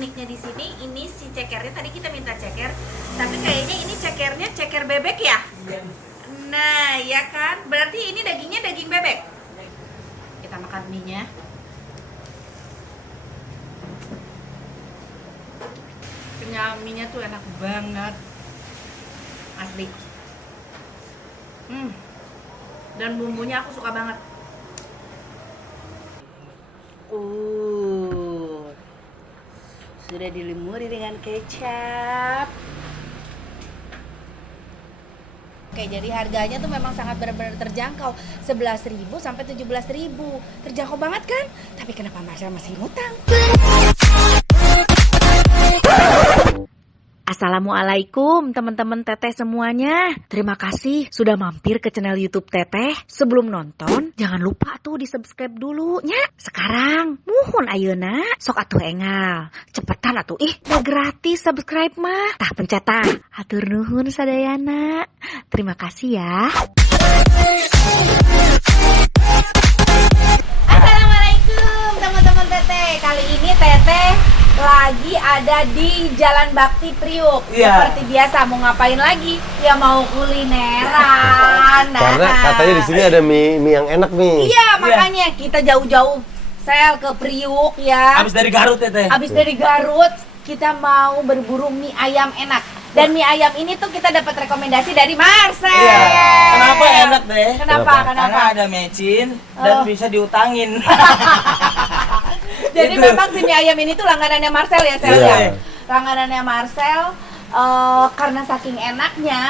uniknya di sini, ini si cekernya tadi kita minta ceker, tapi kayaknya ini cekernya ceker bebek ya? Iya. Nah, ya kan? Berarti ini dagingnya daging bebek. Kita makan mie-nya. Mie-nya tuh enak banget. Asli. Dan bumbunya aku suka banget. Sudah dilumuri dengan kecap. Oke, jadi harganya tuh memang sangat benar-benar terjangkau. 11.000 sampai 17.000. Terjangkau banget kan? Tapi kenapa Marcel masih ngutang? Assalamualaikum teman-teman Teteh semuanya. Terima kasih sudah mampir ke channel YouTube Teteh. Sebelum nonton, jangan lupa tuh di-subscribe dulu nya. Sekarang, muhun ayeuna, sok atuh engal. Cepetan atuh, udah gratis subscribe mah. Tah pencet tah. Hatur nuhun sadayana. Terima kasih ya. Assalamualaikum teman-teman Teteh. Kali ini Teteh lagi ada di Jalan Bakti Priuk. Iya. Seperti biasa, mau ngapain lagi? Ya mau kulineran. Karena katanya di sini ada mie yang enak nih. Iya, makanya kita jauh-jauh sel ke Priuk ya. Habis dari Garut ya, Teh. Habis dari Garut, kita mau berburu mie ayam enak. Dan mie ayam ini tuh kita dapat rekomendasi dari Marcel. Iya. Kenapa enak, Teh? Kenapa? Karena ada mecin dan bisa diutangin. Jadi Itu. memang si mie ayam ini tuh langganannya Marcel ya, Sel Iya. ya. Langganannya Marcel karena saking enaknya,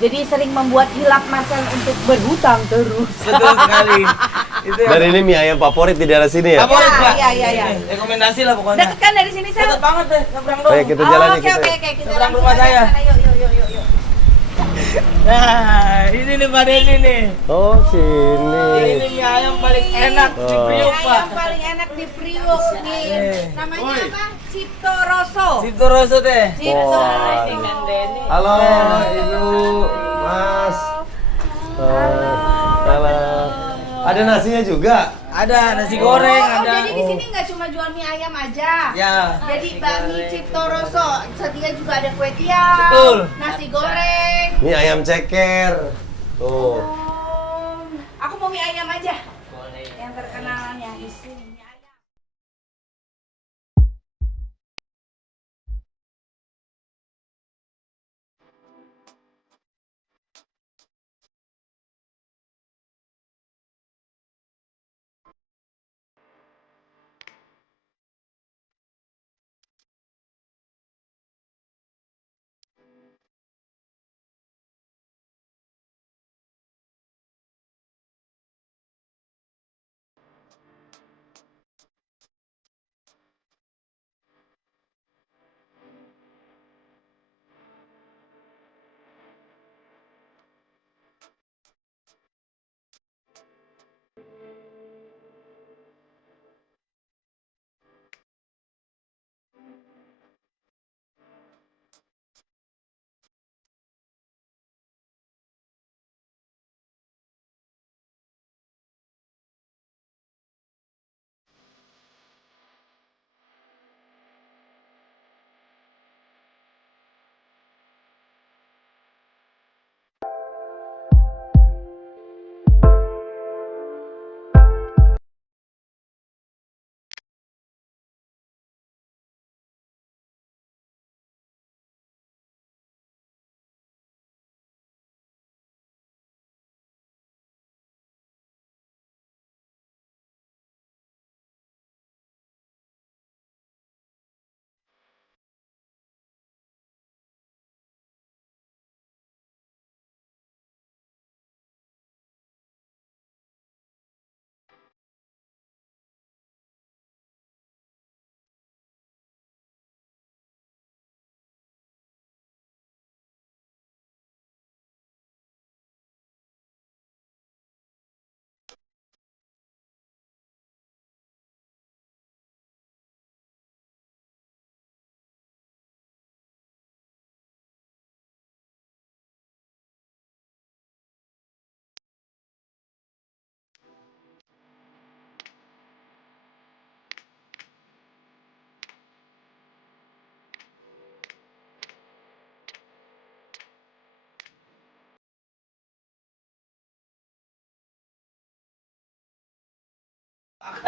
jadi sering membuat hilap Marcel untuk berhutang terus. Betul sekali. Itu Dan ini mie ayam favorit di daerah sini ya. favorit, Pak. Iya. Ini rekomendasi lah pokoknya. Deket kan dari sini, Sel? Deket banget deh, nyebrang dong. Ayo kita jalan Oke, kita. kita Seberang langsung rumah aja saya. ke sana. Yuk. Nah, ini nih Pak Denny nih. Oh, sini. Ini mie ayam paling enak di Oh. Priuk, Mie Pak. ayam paling enak di Priuk nih. Namanya apa? Cipto Rosso. Situ Rosso, Teh. Cipto Wah. Rosso. Halo, Ibu, Mas. Halo. Ada nasinya juga. Ada nasi goreng, Oh, ada. jadi di sini nggak cuma jual mie ayam aja. Ya. Jadi bakmi Cipto Rosso, setia juga ada kue tiaw, Betul. nasi goreng. Mie ayam ceker. Tuh. Aku mau mie ayam aja. Yang terkenalnya di sini mie ayam.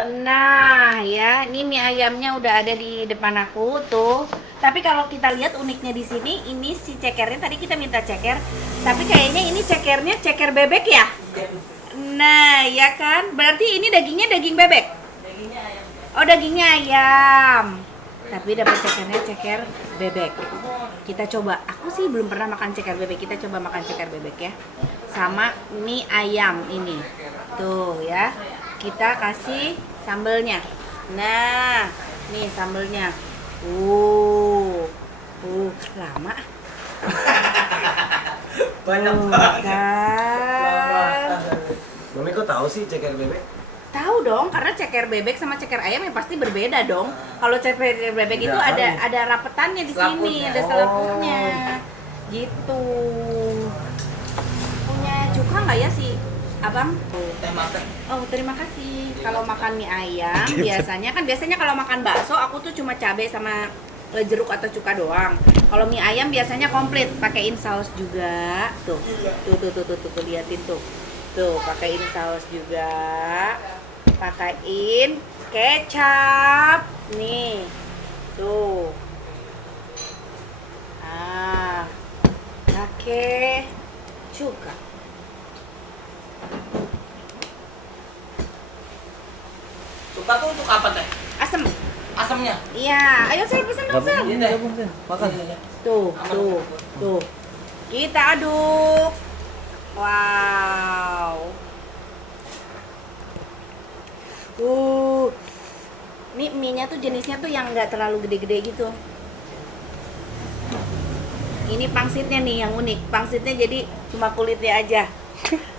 Nah ya, ini mie ayamnya udah ada di depan aku tuh. Tapi kalau kita lihat uniknya di sini, ini si cekernya tadi kita minta ceker, tapi kayaknya ini cekernya ceker bebek ya. Nah ya kan, berarti ini dagingnya daging bebek. Oh dagingnya ayam. Tapi dapat cekernya ceker bebek. Kita coba. Aku sih belum pernah makan ceker bebek. Kita coba makan ceker bebek ya. Sama mie ayam ini. Tuh ya. Kita kasih sambelnya. Nah, nih sambelnya. Lama. Banyak banget. Kan. Mami kok tahu sih ceker bebek? Tahu dong, karena ceker bebek sama ceker ayam yang pasti berbeda dong. Kalau ceker bebek itu ada rapetannya di sini, Selaputnya. ada selaputnya. Gitu. Punya cuka nggak ya si Abang? Teh makan. Oh, terima kasih. Kalau makan mie ayam biasanya kalau makan bakso aku tuh cuma cabai sama jeruk atau cuka doang. Kalau mie ayam biasanya komplit, pakein saus juga. Tuh, liatin tuh. Tuh, pakein saus juga. Pakein kecap. Nih. Tuh. Pakai cuka. Suka tuh untuk apa teh? Asem. Asamnya. Iya, ayo saya pesen dong, Sel. Iya teh. Makan. Tuh. Kita aduk. Wow. Ini mie-nya tuh jenisnya tuh yang nggak terlalu gede-gede gitu. Ini pangsitnya nih yang unik. Pangsitnya jadi cuma kulitnya aja.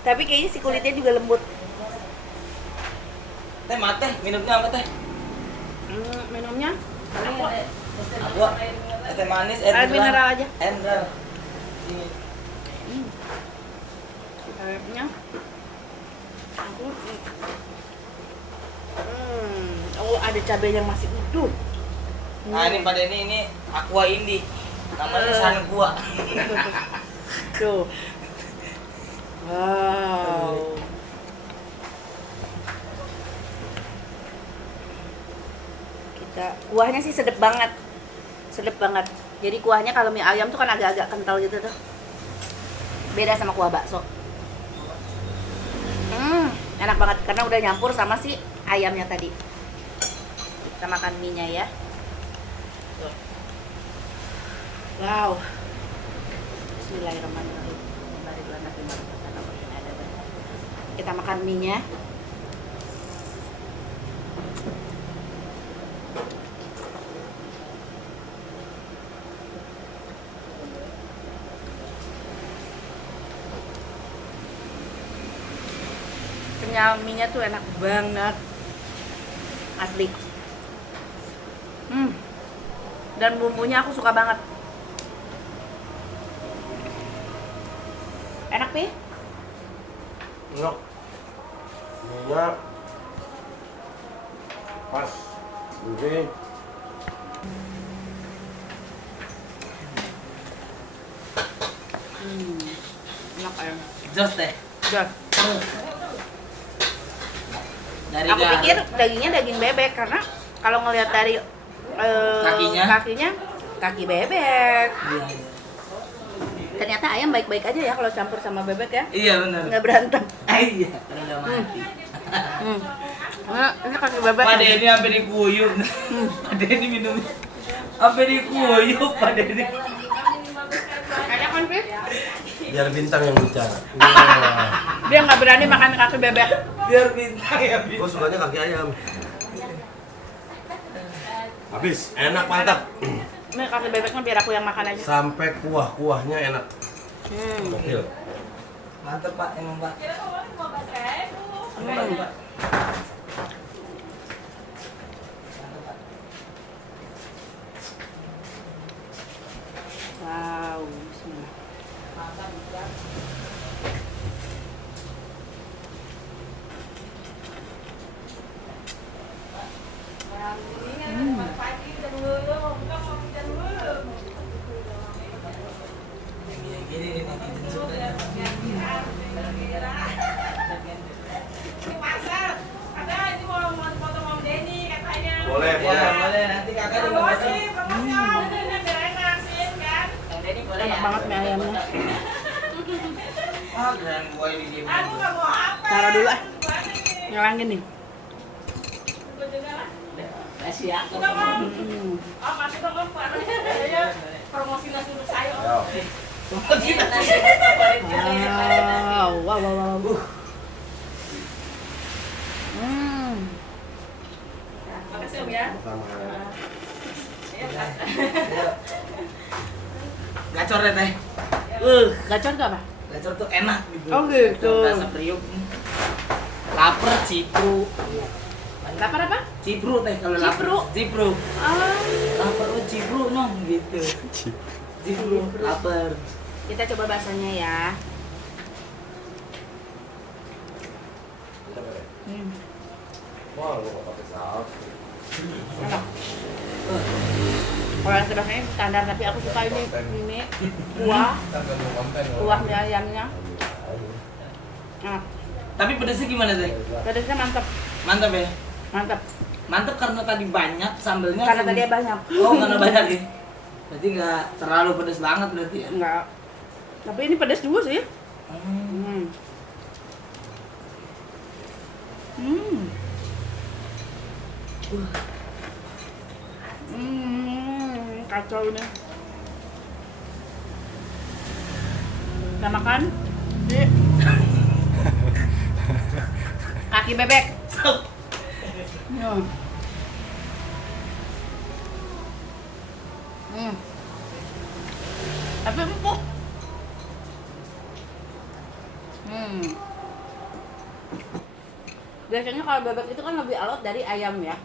Tapi kayaknya si kulitnya juga lembut. Teh mate, minumnya apa teh? Minumnya? Aqua. Teh manis, Air mineral aja. Air mineral. Ini. Airnya. Oh ada cabai yang masih utuh. Nah ini pada ini Aqua Indi. Namanya San Gua. Tuh. Wow. Kuahnya sih sedep banget. Jadi kuahnya kalau mie ayam tuh kan agak-agak kental gitu tuh. Beda sama kuah bakso. Enak banget karena udah nyampur sama si ayamnya tadi. Kita makan mie-nya ya. Tuh. Wow. Bismillahirrahmanirrahim. Kita makan mie-nya. Mie-nya tuh enak banget. Asli. Dan bumbunya aku suka banget. Enak, Pi? Enak. Minyak. Pas. Oke. Enak ayam. Jos teh. Udah. Dari Aku pikir dagingnya daging bebek karena kalau ngelihat dari kakinya kaki bebek. Iya. Ternyata ayam baik-baik aja ya kalau campur sama bebek ya. Iya benar. Nggak berantem. Iya. Udah mati. Nah, ini kaki bebek. Pak Denny sampai dikuyup. Pak Denny minum. Sampai dikuyup Pak Denny. Enak kan, Pi? Biar bintang yang bicara. Dia nggak berani makan kaki bebek. Biar bintang ya Gue bintang. sukanya kaki ayam. Habis, enak mantap. Ini kaki bebeknya biar aku yang makan aja. Sampai kuah-kuahnya enak. Gokil. Mantap Pak, emang Pak. Pak. Wow, bismillah. Gini nih, sudah. Enak banget mie ayamnya. Ah, keren gua ini dia. Taruh dulu ah. Ngelangin nih. Kasih aku. Promosi nasi uduk sayur. Wow. Makasih Om ya. Gacor ya teh. Gacor tuh apa? Gacor tuh enak gitu. Oh, gitu. Rasa periuk. Laper cipru. Lapar apa? Cipru teh kalau lapar. Cipru? Cipru. Ah. Lapar oh cipru nong gitu. Cipru lapar. Kita coba bahasanya ya. Wah, lu nggak pakai saus. Enak. Kalau yang sebelahnya standar, tapi aku suka ini kuah mie ayamnya. Nah, Tapi pedesnya gimana teh? pedasnya mantap, Mantap ya. mantap. Mantap karena tadi banyak sambelnya. Karena tadi banyak. Oh, karena banyak ya. Berarti nggak terlalu pedes banget berarti ya. Enggak. Tapi ini pedas juga sih. Hmm. Kacau nih. Kita makan di kaki bebek. Tapi empuk. Biasanya kalau bebek itu kan lebih alot dari ayam ya.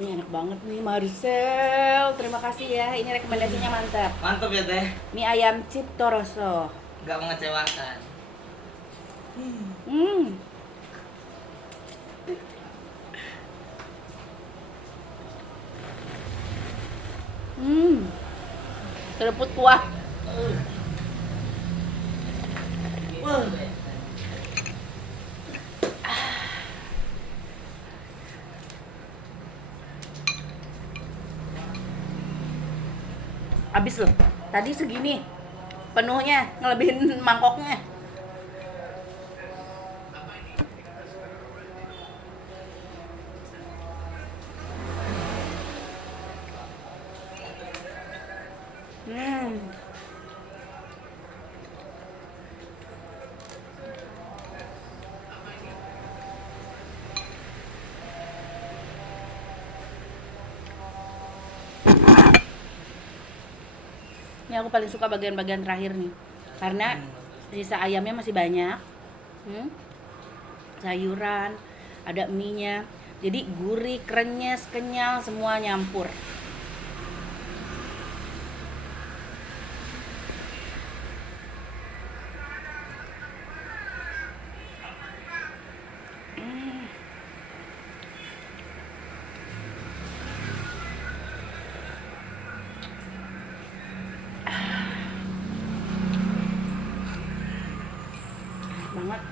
Ini enak banget nih Marcel. Terima kasih ya. Ini rekomendasinya mantap. Mantap ya teh. Mie ayam Cipto Rosso. Nggak mengecewakan. Seruput kuah. Habis loh. Tadi segini. Penuhnya, ngelebihin mangkoknya. Ini aku paling suka bagian-bagian terakhir nih, karena sisa ayamnya masih banyak, sayuran, ada mie-nya, jadi gurih, krenyes, kenyal, semua nyampur. Banget.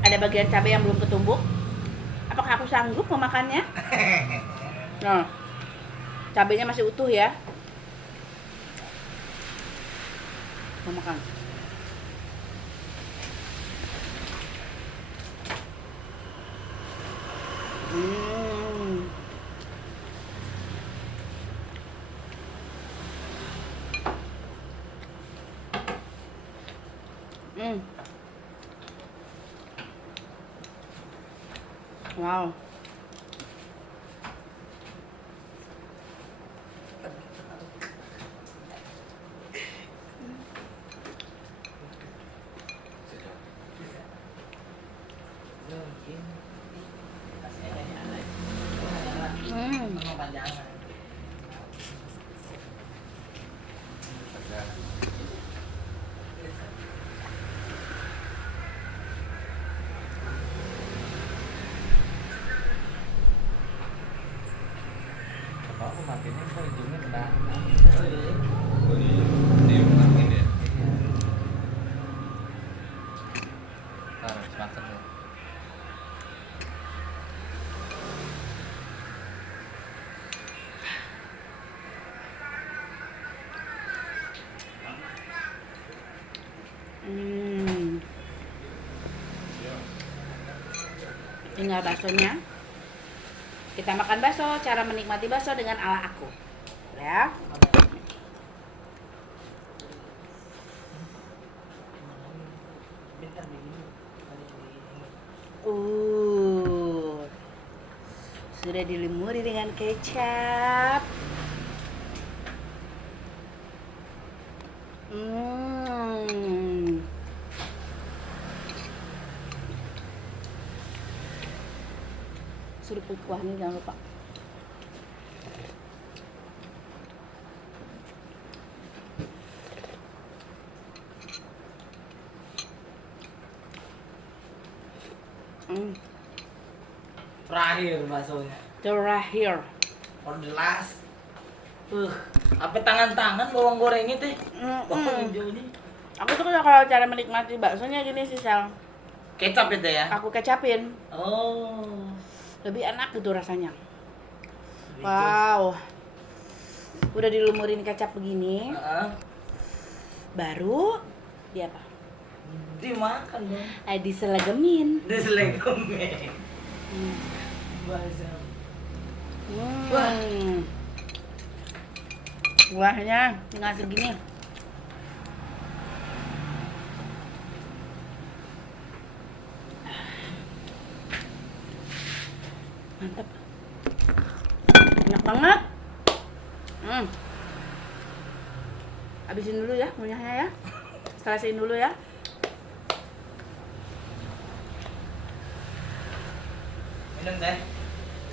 Ada bagian cabai yang belum ketumbuk. Apakah aku sanggup memakannya? Nah, cabainya masih utuh ya. Mau makan. Wow. Aku makinnya kok hidungnya kena. harus makan ya. Tinggal baksonya. Kita makan bakso, cara menikmati bakso dengan ala aku. Ya. Sudah dilumuri dengan kecap. Seruput kuahnya jangan lupa. Terakhir baksonya. Terakhir. For the last. Apa tangan-tangan bawang gorengnya teh? Bawang hijau ini. Aku tuh kalau cara menikmati baksonya gini sih, Sal. Kecap itu ya? Aku kecapin. Oh. Lebih enak gitu rasanya. Wow. Udah dilumurin kecap begini, baru dia apa? Dimakan dong. Diselegemin. Diselegemin. Kuahnya tinggal segini. Mantap. Enak banget. Habisin dulu ya munyahnya ya. Selesain dulu ya. Minum teh.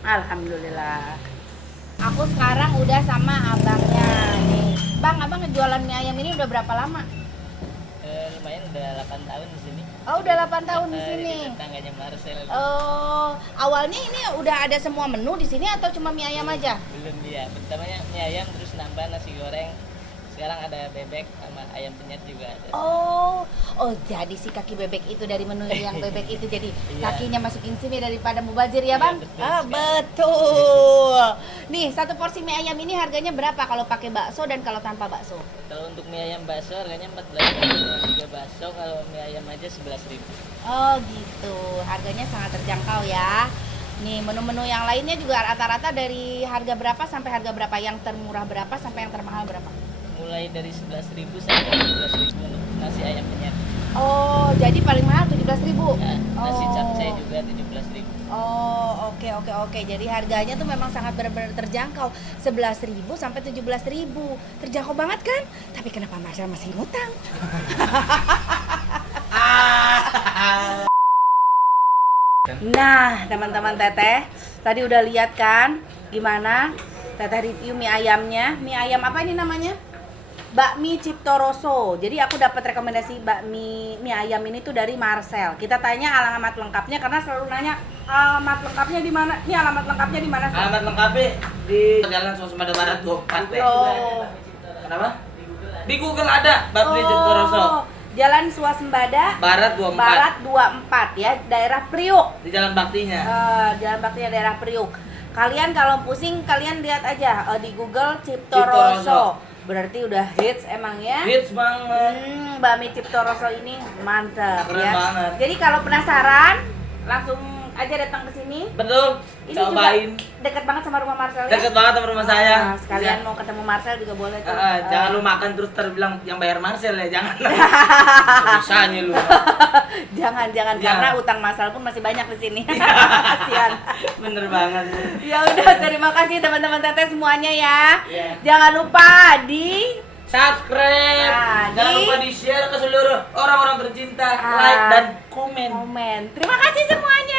Alhamdulillah. Aku sekarang udah sama abangnya nih. Bang, abang ngejualan mie ayam ini udah berapa lama? Lumayan udah 8 tahun di sini. Oh, udah 8 tahun di sini. Di tetangganya Marcel. Oh, awalnya ini udah ada semua menu di sini atau cuma mie ayam aja? Belum dia. Pertamanya mie ayam terus nambah nasi goreng. Sekarang ada bebek sama ayam penyet juga ada. Oh, jadi si kaki bebek itu dari menu yang bebek itu jadi kakinya masukin sini daripada mubazir ya, Bang? Betul Betul. Nih, satu porsi mie ayam ini harganya berapa kalau pakai bakso dan kalau tanpa bakso? Kalau untuk mie ayam bakso harganya 14.000. 3 bakso, kalau mie ayam aja 11.000. Oh, gitu. Harganya sangat terjangkau ya. Nih, menu-menu yang lainnya juga rata-rata dari harga berapa sampai harga berapa? Yang termurah berapa sampai yang termahal berapa? Mulai dari 11.000 sampai 12.000 untuk nasi ayam penyet. Oh, jadi paling mahal 17.000. Ya, nasi capcay juga 17.000. Oh, oke. Jadi harganya tuh memang sangat benar-benar terjangkau. 11.000 sampai 17.000. Terjangkau banget kan? Tapi kenapa Marcel masih ngutang? Nah, teman-teman Teteh, tadi udah lihat kan gimana Teteh review mie ayamnya. Mie ayam apa ini namanya? Bakmi Cipto Rosso. Jadi aku dapat rekomendasi bakmi mie ayam ini tuh dari Marcel. Kita tanya alamat lengkapnya karena selalu nanya alamat lengkapnya di mana. Ini alamat lengkapnya di mana sih? Alamat lengkapnya di Jalan Swasembada Barat 24 teh. Oh. Kenapa? Di Google ada Bakmi Cipto Rosso. Jalan Swasembada Barat 24. Barat 24 ya, daerah Priuk. Di Jalan Baktinya. Jalan Baktinya daerah Priuk. Kalian kalau pusing kalian lihat aja di Google Cipto Cipto Rosso. Rosso. Berarti udah hits emang ya. Hits banget. Bakmi Cipto Rosso ini mantap. Keren ya. banget. Jadi kalau penasaran langsung aja datang ke sini. Betul. Ini Cobain. juga dekat banget sama rumah Marcel ya. Deket banget sama rumah saya. Nah, sekalian mau ketemu Marcel juga boleh tuh. Jangan lu makan terus terbilang yang bayar Marcel ya, jangan. Bisanya lu. jangan Ya. karena utang Marcel pun masih banyak di sini. Kasihan. Bener banget. Ya udah, terima kasih teman-teman Teteh semuanya ya. Iya. Jangan lupa di Subscribe. Nah, Jangan di- lupa di-share ke seluruh orang-orang tercinta, like dan komen. komen. Terima kasih semuanya.